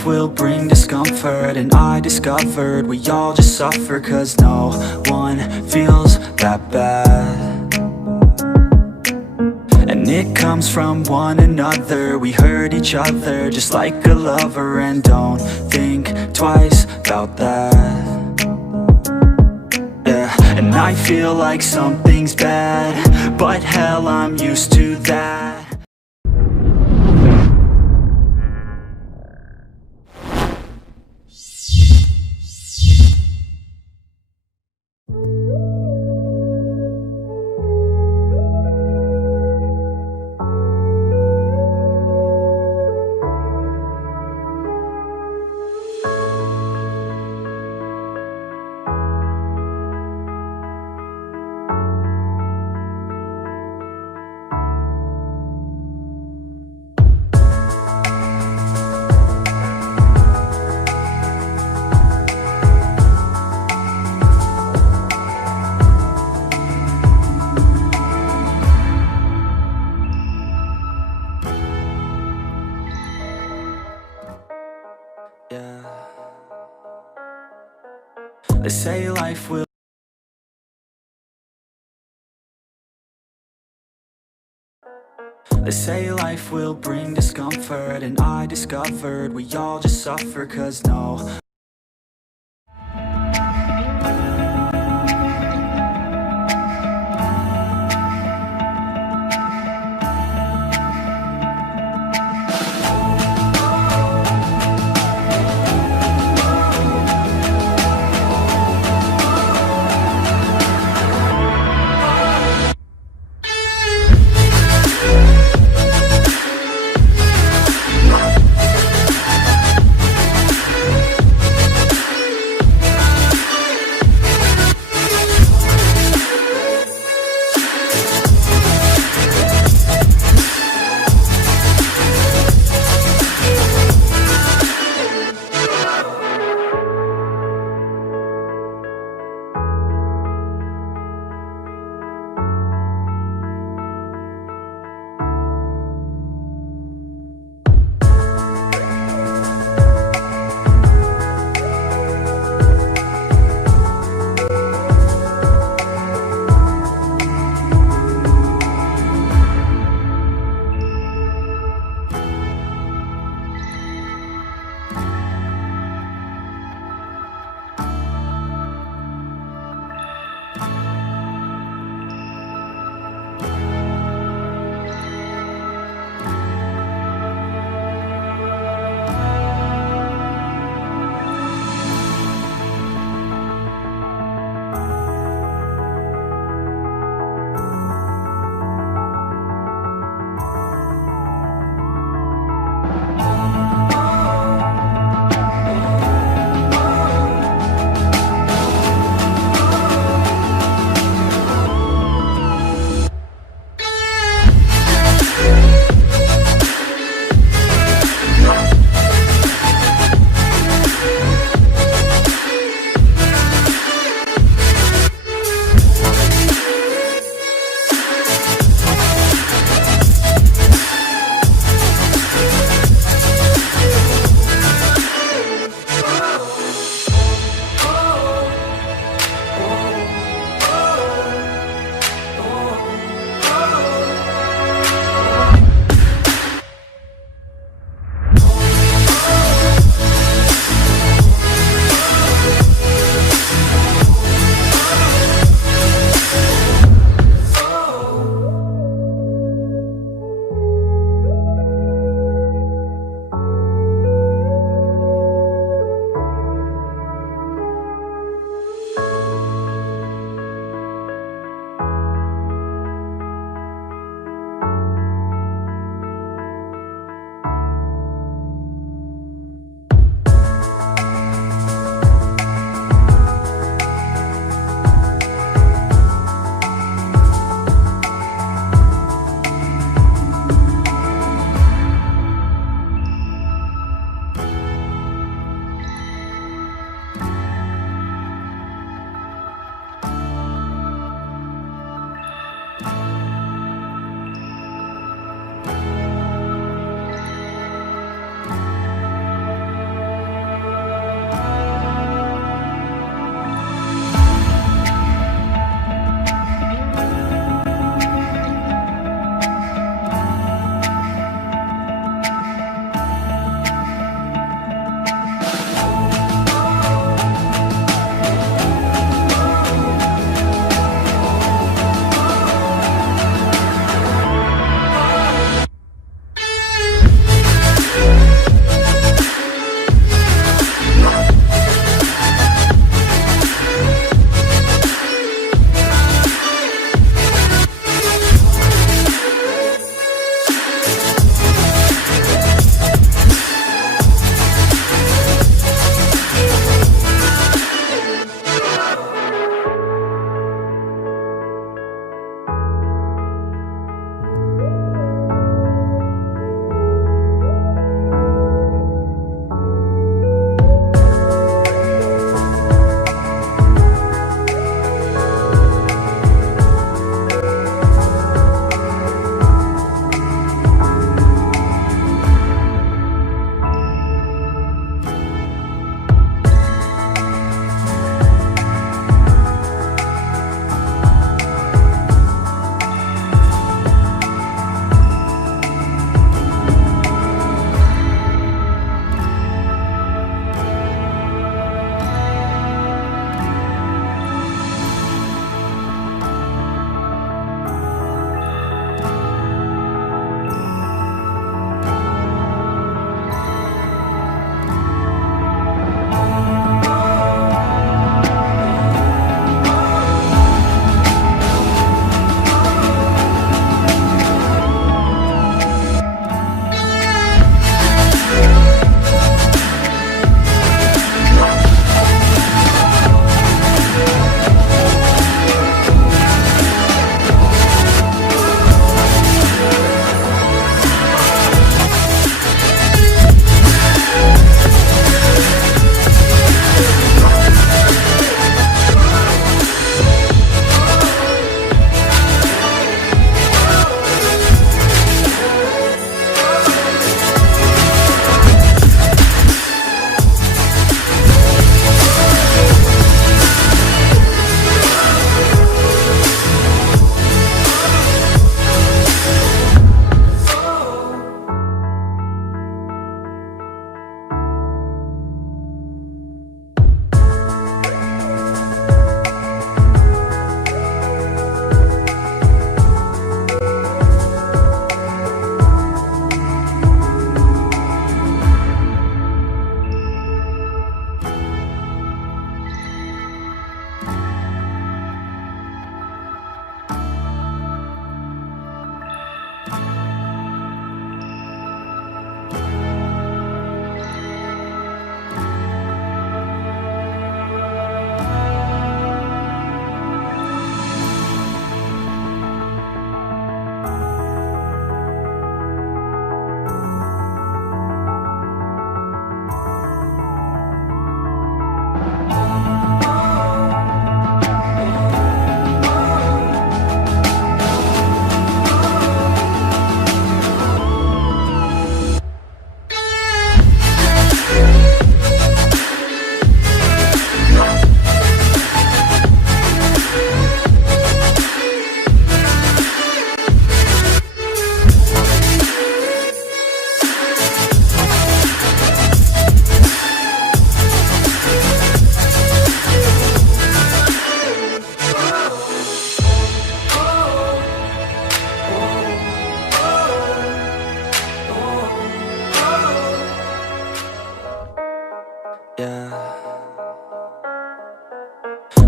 life will bring discomfort, and I discovered we all just suffer, 'cause no one feels that bad. And it comes from one another. We hurt each other just like a lover, and don't think twice about that. Yeah, and I feel like something's bad, but hell, I'm used to that. Yeah. They say life will. They say life will bring discomfort, and I discovered we all just suffer, 'cause no.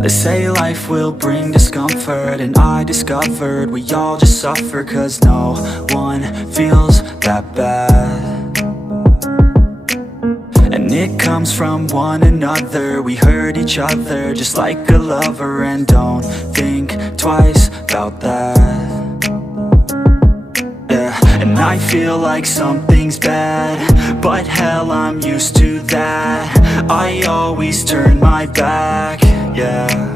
They say life will bring discomfort, and I discovered we all just suffer, 'cause no one feels that bad. And it comes from one another. We hurt each other just like a lover, and don't think twice about that. Yeah, and I feel like something's bad, but hell, I'm used to that. I always turn my back, yeah.